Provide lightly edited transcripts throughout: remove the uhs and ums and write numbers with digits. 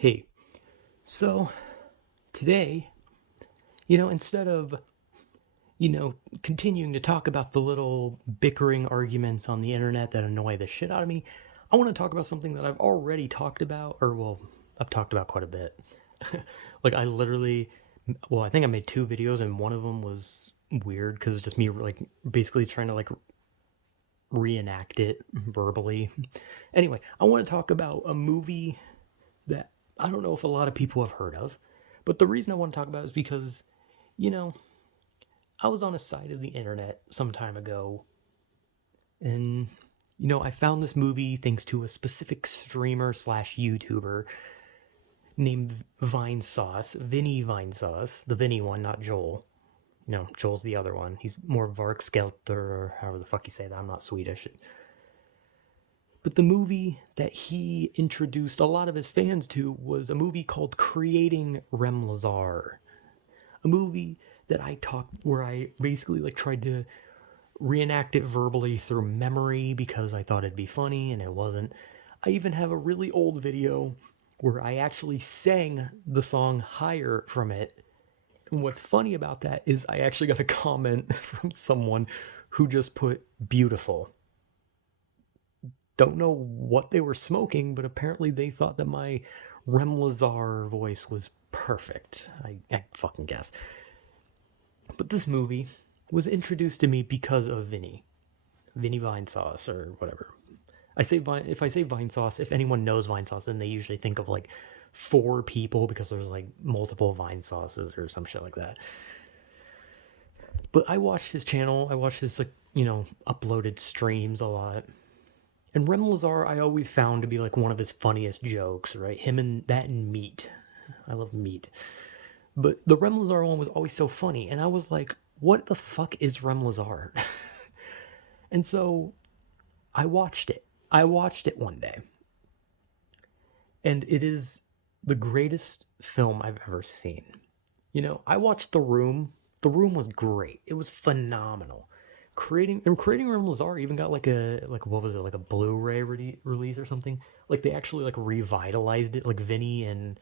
Hey, so today, instead of, continuing to talk about the little bickering arguments on the internet that annoy the shit out of me, I want to talk about something that I've already talked about, or, well, I've talked about quite a bit. Like, I think I made two videos, and one of them was weird because it's just me, like, basically trying to, like, reenact it verbally. Anyway, I want to talk about a movie that I don't know if a lot of people have heard of. But the reason I want to talk about it is because, you know, I was on a site of the internet some time ago and, I found this movie thanks to a specific streamer slash YouTuber named Vine Sauce, Vinny Vine Sauce, the Vinny one, not Joel. No, Joel's the other one. He's more Varkskelter, or however the fuck you say that. I'm not Swedish. But the movie that he introduced a lot of his fans to was a movie called Creating Rem Lezar. A movie that I talked where I basically like tried to reenact it verbally through memory because I thought it'd be funny and it wasn't. I even have a really old video where I actually sang the song Higher from it. And what's funny about that is I actually got a comment from someone who just put beautiful. Don't know what they were smoking, but apparently they thought that my Rem Lezar voice was perfect. I fucking guess. But this movie was introduced to me because of Vinny Vine Sauce or whatever. If I say Vine Sauce, if anyone knows Vine Sauce, then they usually think of like four people because there's like multiple Vine Sauces or some shit like that. But I watched his channel. I watched his like uploaded streams a lot. And Rem Lezar, I always found to be like one of his funniest jokes, right? Him and that and meat. I love meat. But the Rem Lezar one was always so funny, and I was like, what the fuck is Rem Lezar? And so I watched it. I watched it one day. And it is the greatest film I've ever seen. I watched The Room. The Room was great. It was phenomenal. Creating Rem Lezar even got like what was it, like a Blu-ray release or something. Like they actually like revitalized it. Like Vinny and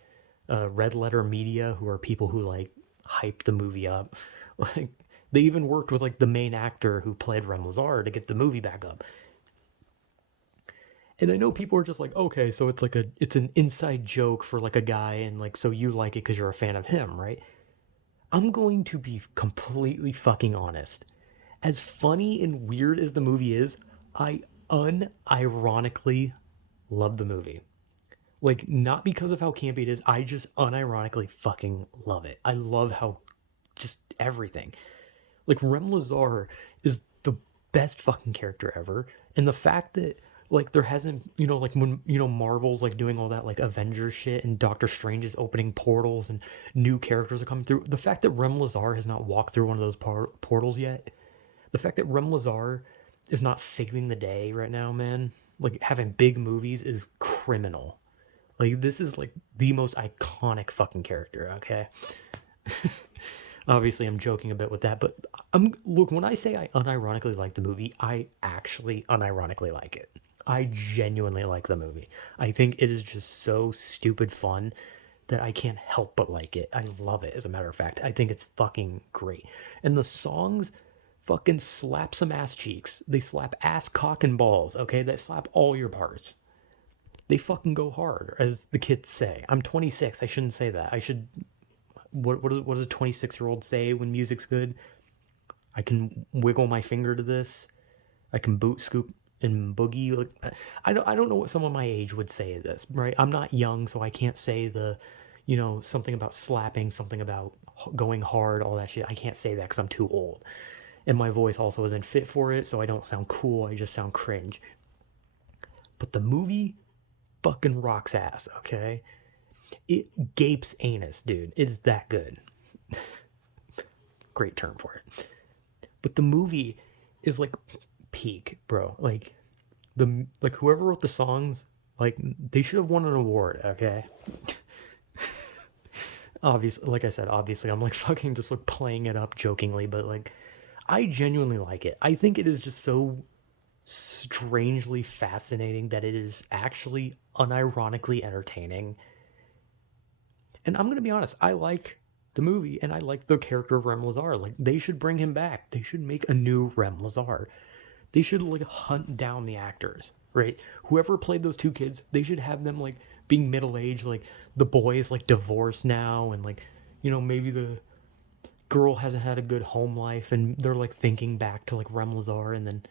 Red Letter Media, who are people who like hype the movie up. Like they even worked with like the main actor who played Rem Lezar to get the movie back up. And I know people are just like, okay, so it's an inside joke for like a guy, and like so you like it because you're a fan of him, right? I'm going to be completely fucking honest. As funny and weird as the movie is, I unironically love the movie. Like, not because of how campy it is, I just unironically fucking love it. I love how just everything. Like, Rem Lezar is the best fucking character ever. And the fact that, like, there hasn't, like when, Marvel's like doing all that, like, Avengers shit and Doctor Strange is opening portals and new characters are coming through. The fact that Rem Lezar has not walked through one of those portals yet, the fact that Rem Lezar is not saving the day right now, man, like, having big movies is criminal. Like, this is like the most iconic fucking character, okay? Obviously, I'm joking a bit with that, but look, when I say I unironically like the movie, I actually unironically like it. I genuinely like the movie. I think it is just so stupid fun that I can't help but like it. I love it, as a matter of fact. I think it's fucking great. And the songs fucking slap some ass cheeks. They slap ass, cock, and balls, okay? They slap all your parts. They fucking go hard, as the kids say. I'm 26. I shouldn't say that. I should. What does a 26-year-old say when music's good? I can wiggle my finger to this. I can boot scoop and boogie. Like, I don't know what someone my age would say to this, right? I'm not young, so I can't say something about slapping, something about going hard, all that shit. I can't say that because I'm too old. And my voice also isn't fit for it, so I don't sound cool. I just sound cringe. But the movie fucking rocks ass, okay? It gapes anus, dude. It is that good. Great term for it. But the movie is like peak, bro. Like whoever wrote the songs, like they should have won an award, okay? Obviously, like I said, obviously I'm like fucking just like playing it up jokingly, but like I genuinely like it. I think it is just so strangely fascinating that it is actually unironically entertaining. And I'm gonna be honest, I like the movie and I like the character of Rem Lezar. Like they should bring him back. They should make a new Rem Lezar. They should like hunt down the actors, right? Whoever played those two kids, they should have them like being middle aged. Like the boy is like divorced now, and like maybe the girl hasn't had a good home life, and they're like thinking back to like Rem Lezar, and then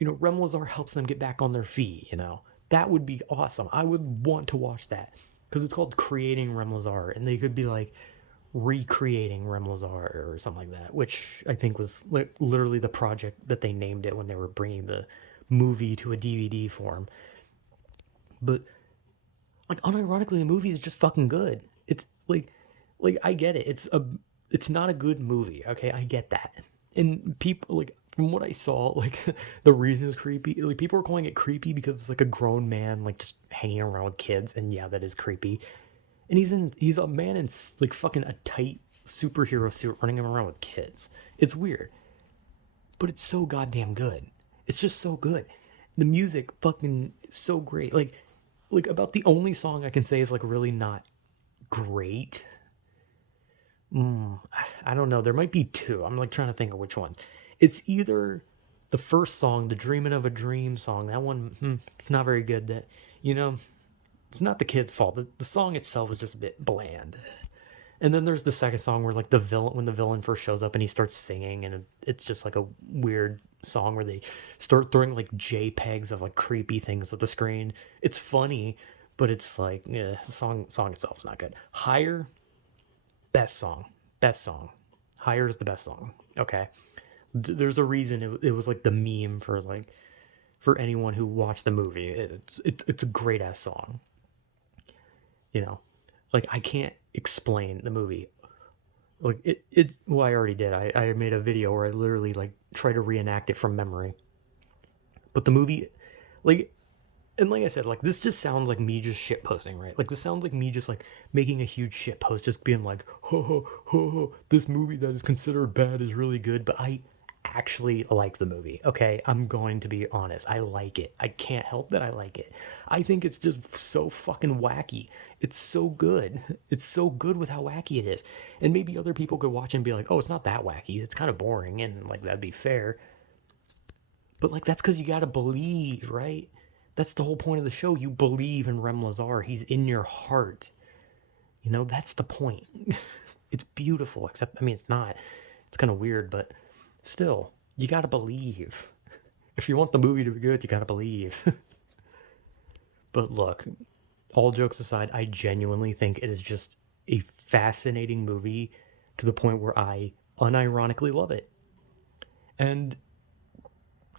Rem Lezar helps them get back on their feet. That would be awesome. I would want to watch that because it's called Creating Rem Lezar, and they could be like recreating Rem Lezar or something like that, which I think was literally the project that they named it when they were bringing the movie to a DVD form. But like unironically, the movie is just fucking good. It's like I get it. It's not a good movie. Okay, I get that. And people like from what I saw, like the reason it's creepy, like people are calling it creepy because it's like a grown man like just hanging around with kids, and yeah, that is creepy. And he's a man in like fucking a tight superhero suit running around with kids. It's weird, but it's so goddamn good. It's just so good. The music fucking is so great. Like about the only song I can say is like really not great. I don't know. There might be two. I'm like trying to think of which one. It's either the first song, the "Dreaming of a Dream" song. That one, it's not very good. You know, it's not the kid's fault. The song itself is just a bit bland. And then there's the second song where like the villain, when the villain first shows up and he starts singing, and it's just like a weird song where they start throwing like JPEGs of like creepy things at the screen. It's funny, but it's like, yeah, the song itself is not good. Higher, best song, best song. Higher is the best song. Okay, there's a reason it was like the meme for anyone who watched the movie. It's a great ass song. You know, like I can't explain the movie. Like well, I already did. I made a video where I literally like try to reenact it from memory. But the movie, like, and like I said, like this just sounds like me just shit posting, right? Like this sounds like me just like making a huge shit post, just being like, ho ho ho ho, this movie that is considered bad is really good. But I actually like the movie. Okay, I'm going to be honest. I like it. I can't help that I like it. I think it's just so fucking wacky. It's so good. It's so good with how wacky it is. And maybe other people could watch and be like, "Oh, it's not that wacky. It's kind of boring." And like that'd be fair. But like that's cuz you got to believe, right? That's the whole point of the show. You believe in Rem Lezar. He's in your heart. That's the point. It's beautiful, except I mean it's not. It's kind of weird, but still, you gotta believe. If you want the movie to be good, you gotta believe. But look, all jokes aside, I genuinely think it is just a fascinating movie to the point where I unironically love it. And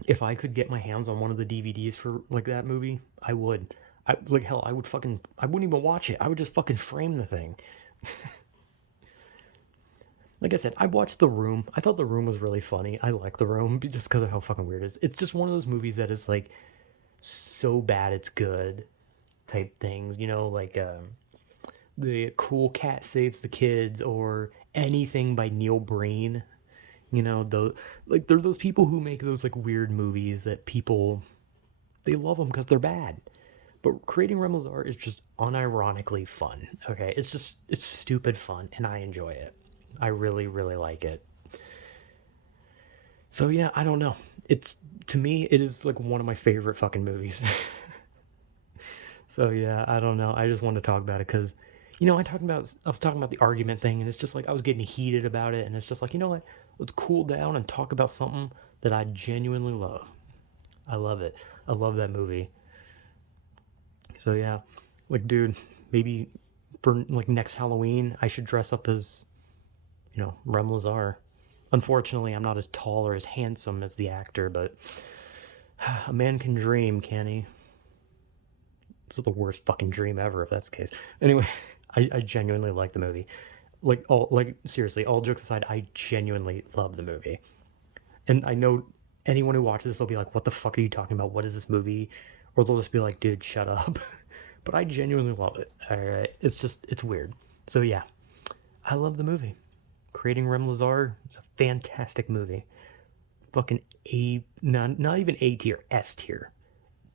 if I could get my hands on one of the DVDs for like that movie, I would. I like hell, I wouldn't even watch it. I would just fucking frame the thing. Like I said, I watched The Room. I thought The Room was really funny. I like The Room just because of how fucking weird it is. It's just one of those movies that is like so bad it's good type things. Like the Cool Cat Saves the Kids or anything by Neil Breen. Those like they're those people who make those like weird movies that people they love them because they're bad. But Creating Rem Lezar is just unironically fun. Okay, it's stupid fun, and I enjoy it. I really, really like it. So yeah, I don't know. It's to me, it is like one of my favorite fucking movies. So yeah, I don't know. I just wanted to talk about it because, I was talking about the argument thing, and it's just like I was getting heated about it, and it's just like what? Let's cool down and talk about something that I genuinely love. I love it. I love that movie. So yeah, like dude, maybe for like next Halloween, I should dress up as Rem Lezar. Unfortunately, I'm not as tall or as handsome as the actor, but a man can dream, can he? This is the worst fucking dream ever, if that's the case. Anyway, I genuinely like the movie. Like seriously, all jokes aside, I genuinely love the movie. And I know anyone who watches this will be like, "What the fuck are you talking about? What is this movie?" Or they'll just be like, "Dude, shut up." But I genuinely love it. All right, it's weird. So yeah, I love the movie. Creating Rem Lezar is a fantastic movie. Fucking not even A tier, S tier,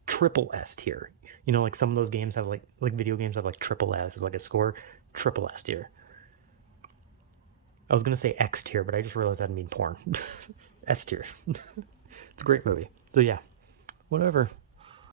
triple S tier. Like some of those games have like video games have like triple S is like a score. triple S tier. I was gonna say X tier, but I just realized I didn't mean porn. S tier. It's a great movie. So yeah, whatever.